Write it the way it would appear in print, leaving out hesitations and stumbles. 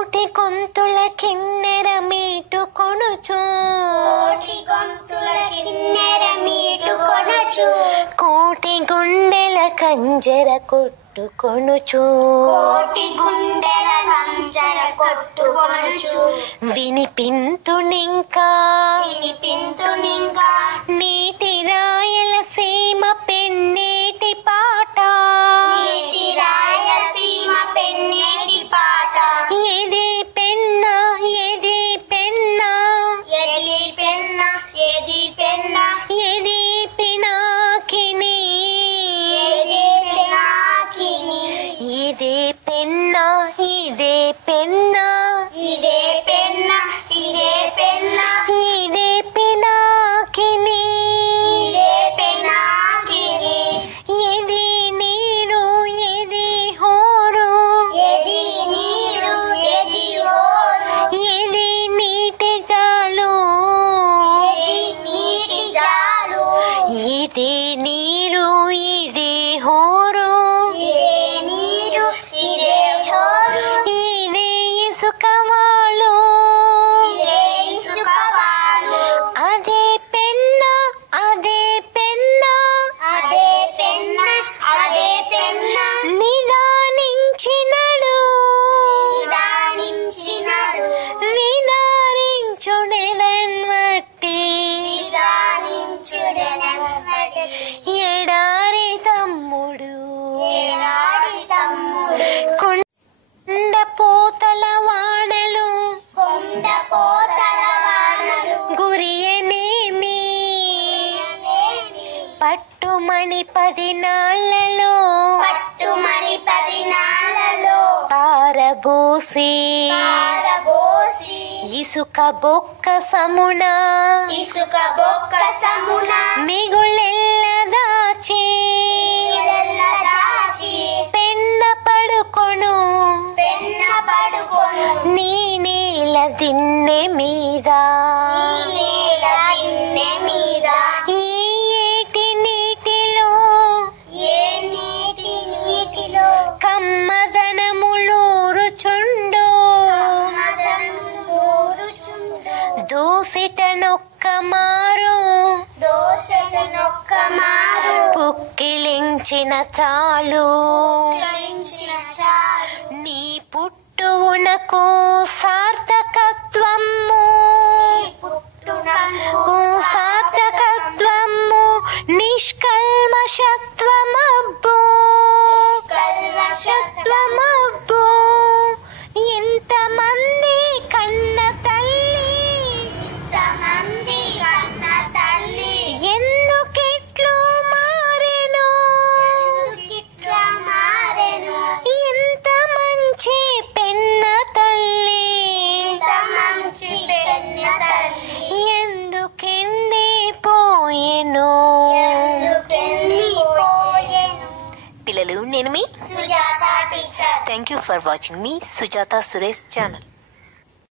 కోటి గొంతుల కిన్నెర మీటుకొనుచు కోటి గుండెల కంజర కొట్టుకొనుచు వినిపింతునింకా నీటి రాయలసీమ పెన్నేటి పాట ఏది పెన్న ఏది పెన్న ఏది పినాకిని ఇదే పెన్న ఇదే పెన్న ఇదే పినాకిని ఏది నీరు ఏది హోరు ఏది నీటి జాలు ఇది నీరు ఇది హోరు ఇది ఇసుక వాలు అదే పెన్న అదే పెన్న నిదానించినడు విదారించుడెదన్వట్టి ఎడారి తమ్ముడు కొండ పోతల వాడలు గురియనేమి పట్టుమణి 10 నాళ్లలో పారబోసి ఇసుక బొక్క సమున మిగుళ్ళెల్ల దాచి పెన్న పడుకొను నీ నీల దిన్నె మీద ఈ ఏటి నీటిలో కమ్మదనములూరుచుండు దూసిటనొక్క మారు పుక్కిలించిన చాలు నీ పుట్టువునకు సార్థకత్వము నిష్కల్మషత్వమబ్బు ఎంతమంది కన్న తల్లి ఎందుకిట్లు మారెను ఎంత మంచి పెన్న తల్లి ఎందుకెండిపోయెను పిల్లలు నేను మీ థ్యాంక్ యూ ఫర్ వాచింగ్ మీ సుజాత సురేష్ ఛానల్.